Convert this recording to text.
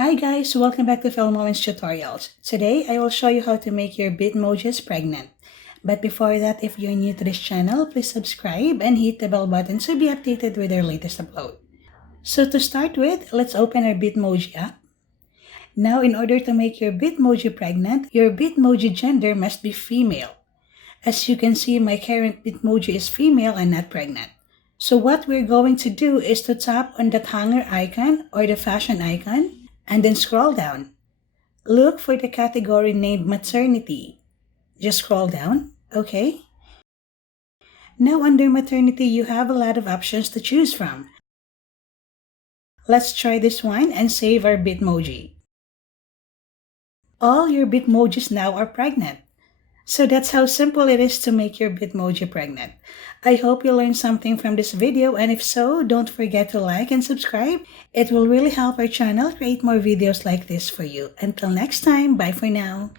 Hi guys, welcome back to Filmoments tutorials. Today, I will show you how to make your Bitmojis pregnant. But before that, if you're new to this channel, please subscribe and hit the bell button to be updated with our latest upload. So to start with, let's open our Bitmoji app. Now, in order to make your Bitmoji pregnant, your Bitmoji gender must be female. As you can see, my current Bitmoji is female and not pregnant. So what we're going to do is to tap on that hanger icon or the fashion icon and then scroll down. Look for the category named maternity. Just scroll down, okay? Now under maternity, you have a lot of options to choose from. Let's try this one and save our Bitmoji. All your Bitmojis now are pregnant. So that's how simple it is to make your Bitmoji pregnant. I hope you learned something from this video, and if so, don't forget to like and subscribe. It will really help our channel create more videos like this for you. Until next time, bye for now.